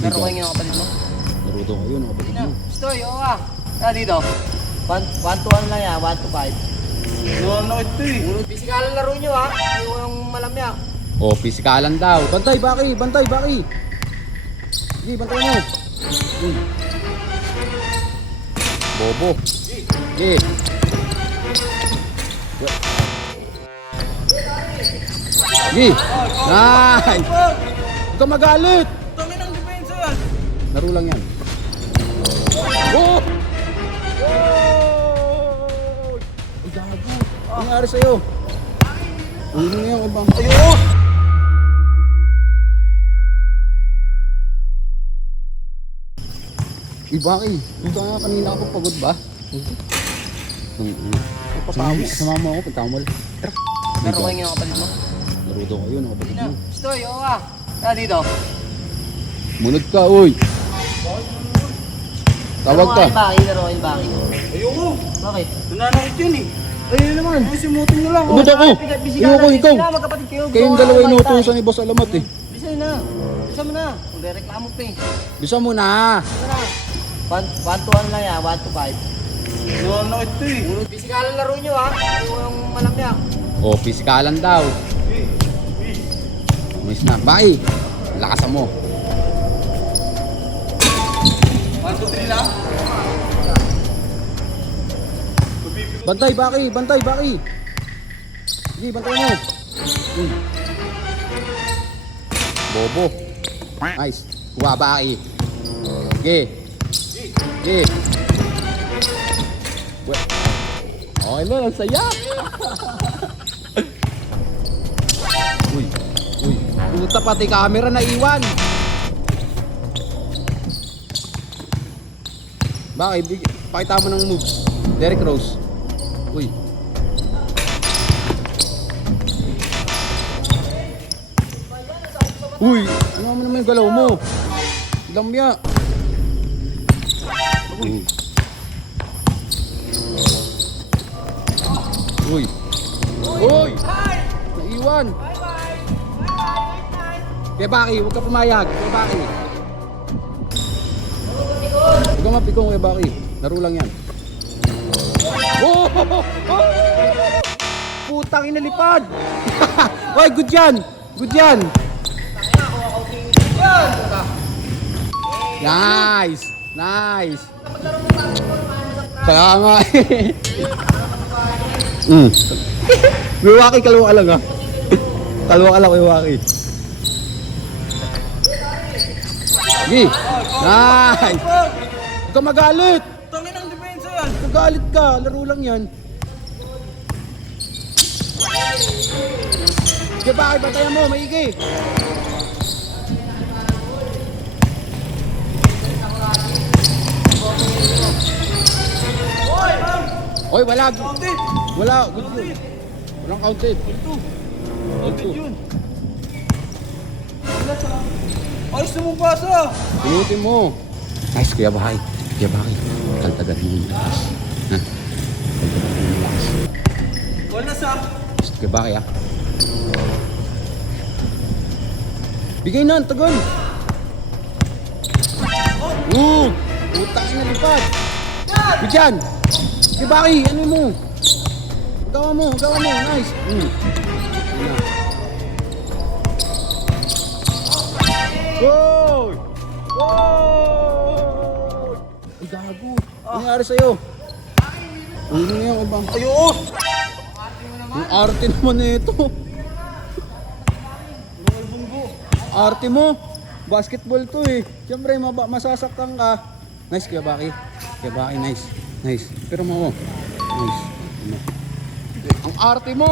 Laro kayo ng kapatid mo? Laro daw kayo ng kapatid mo. Stoy, oo ka. Dito. 1 to 1 lang yan, 1 to 5. Ano ito eh. Physical laro nyo ha. Yung malamya. Oh, pisikalan daw. Bantay, Baki! Bantay, Baki! Sige, bantay mo. Bobo. Sige. Sige. Nice! Huwag ka magalit! Tangin ang depensa yan. Laro lang yan. Oh! Ay, gago. Ano nangyari sa'yo? Ulo na yan, ibang. Ayun. Baki, kung ka kanina ka pa pagod ba? Papawis. Sama mo ako, pagkamal. Tara. Laro kayo ng kapatid mo? Laro daw kayo ng kapatid mo. Stoy, oo ka. Dito. Munod ka, uy. Tawag ka. Laro kayo baki. Ayoko. Bakit? Nananakit yun eh. Ayun naman. Ay, simutin nyo lang. Umod ako. Ayoko, ikaw. Magkapatid kayo. Kayong dalawa inutusan ni Boss Alamat eh. Bisay na. Bisa mo na. Kung reklamo pa eh. Bisa mo na. Bisa na. 1 to 1 lang yan, 1 to 5. Nananakit ito eh. Physical laro nyo ha. Yung malamya. Oh, pisikalan daw. Umis na. Baki. Lakasan mo. 1, 2, 3 lang. Bantay, Baki. Bantay, Baki. Sige, bantay mo. Bobo. Nice. Kuha, Baki. Sige. Sige. Okay lang, ang saya. Uy. Uy. Puta, pati camera na iwan. Baki, pakita mo ng moves. Derek Rose. Uy. Uy, ano mo naman yung galaw mo? Lamya. Uy. Uy. Uy. Naiwan. Kaya Baki, huwag ka pumayag. Kaya Baki. Huwag ka mapikong kaya Baki. Laro lang yan. Oh! Putang inalipad! Oy, good yan! Good yan! Nice! Nice! Kaya nga eh. Wiwaki, kalwa ka lang ha. Kalwa ka lang, Wiwaki. Sige! Nice! Huwag ka magalit! Tangin ang depensa yan. Nagalit ka, laro lang yan. Sige, Baki, bantayan mo, maigi. Oy, wala. Counted. Wala, good yun. Walang counted. Counted yun. Ayos na mong pasa. Pinutin mo. Nice, Kuya Baki. Kuya Baki, kaltagan mo yung lakas. Ha? Kaltagan mo yung lakas. Wala sa. Gusto Kuya Baki ha. Bigay na, tagal. Utang na lipad. Bigyan. Kuya Baki, ano mo? Gawa mo, gawa mo. Nice. Goal! Goal! Ay, gago. Ano nangyari sa'yo? Ulo na yan, ibang. Ayoko. Ang arte naman nito. Arte mo. Basketball to eh. Siyempre, masasaktan ka. Nice, Kuya Baki. Kuya Baki, nice. Nice. Pero mo. Nice. Ang arte mo.